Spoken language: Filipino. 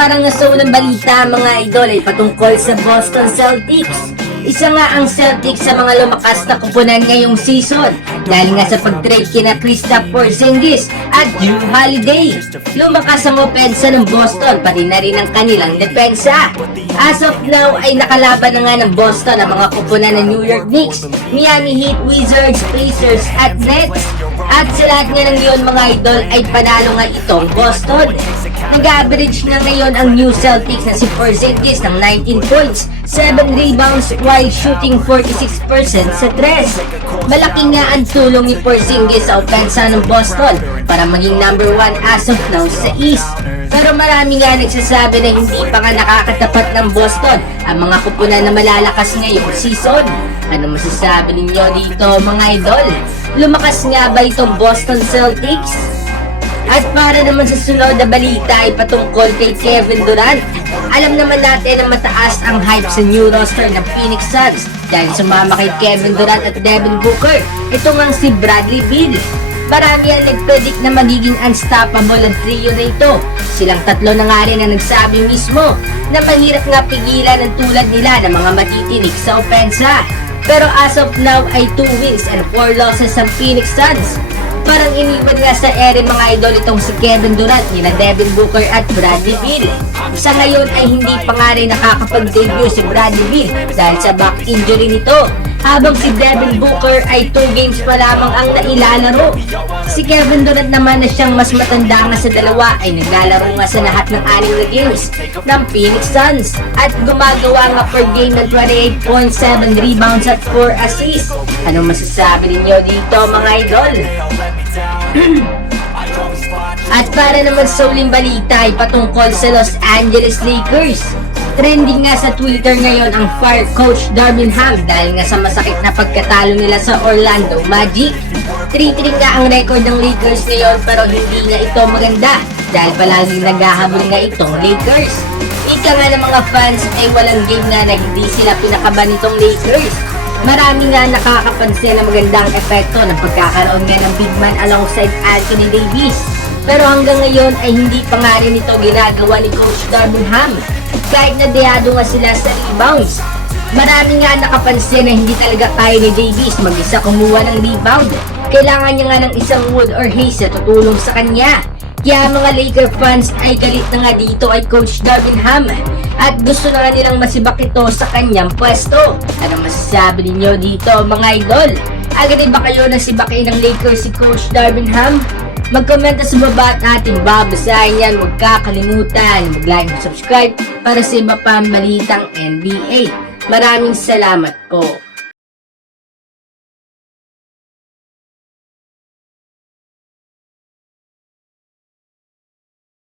parang nasa unang balita mga idol ay patungkol sa Boston Celtics. Isa nga ang Celtics sa mga lumakas na kupunan ngayong season dahil nga sa pag-trade kina Kristaps Porzingis at Jrue Holiday. Lumakas ang opensa ng Boston pati na rin ang kanilang depensa. As of now ay nakalaban na nga ng Boston ang mga kupunan ng New York Knicks, Miami Heat, Wizards, Pacers at Nets. At sa lahat nga ng yun mga idol ay panalo nga itong Boston. Nag-average nga ngayon ang New Celtics na si Porzingis ng 19 points, 7 rebounds while shooting 46% sa 3. Malaki nga ang tulong ni Porzingis sa opensa ng Boston para maging number 1 as of now sa East. Pero marami nga nagsasabi na hindi pa nga nakakatapat ng Boston ang mga kupunan na malalakas ngayong season. Ano masasabi ninyo dito mga idol? Lumakas nga ba itong Boston Celtics? At para naman sa sunod na balita ay patungkol kay Kevin Durant. Alam naman natin na mataas ang hype sa new roster ng Phoenix Suns dahil sumama kay Kevin Durant at Devin Booker. Ito ngang si Bradley Beal. Marami ang nag-predict na magiging unstoppable ang trio na ito. Silang tatlo na nga rin ang nagsabi mismo na mahirap nga pigilan ng tulad nila ng mga matitinik sa opensa. Pero as of now ay 2 wins and 4 losses ang Phoenix Suns. Parang iniwan nga sa ere mga idol itong si Kevin Durant, nila Devin Booker at Bradley Beal. Sa ngayon ay hindi pa nga rin nakakapag-debut si Bradley Beal dahil sa back injury nito. Habang si Devin Booker ay 2 games pa lamang ang nailalaro. Si Kevin Durant naman na siyang mas matanda nga sa dalawa ay naglalaro nga sa lahat ng 6 na games ng Phoenix Suns at gumagawa nga per game ng 28.7 rebounds at 4 assists. Anong masasabi ninyo dito mga idol? At para naman sa uling balita ay patungkol sa Los Angeles Lakers. Trending nga sa Twitter ngayon ang fire coach Darvin Ham dahil nga sa masakit na pagkatalo nila sa Orlando Magic. 3-3 nga ang record ng Lakers ngayon pero hindi nga ito maganda dahil palaging naghahabol nga itong Lakers. Ika nga ng mga fans ay walang game nga na hindi sila pinakaban nitong Lakers. Marami nga nakakapansin na magandang epekto ng pagkakaroon nga ng big man alongside Anthony Davis. Pero hanggang ngayon ay hindi pa nga rin ito ginagawa ni Coach Darvin Ham. Kahit na deyado nga sila sa rebounds. Marami nga nakapansin na hindi talaga kaya ni Davis mag-isa kumuha ng rebound. Kailangan niya nga ng isang Wood or Hayes na tutulong sa kanya. Kaya mga Laker fans ay galit na nga dito ay Coach Darvin Ham at gusto na nga nilang masibak ito sa kanyang pwesto. Ano masasabi ninyo dito mga idol? Agad ba kayo na sibakin ng Lakers si Coach Darvin Ham? Mag-comment sa baba at ating babasahin yan. Huwag kakalimutan mag-like at subscribe para sa iba pa balitang NBA. Maraming salamat po.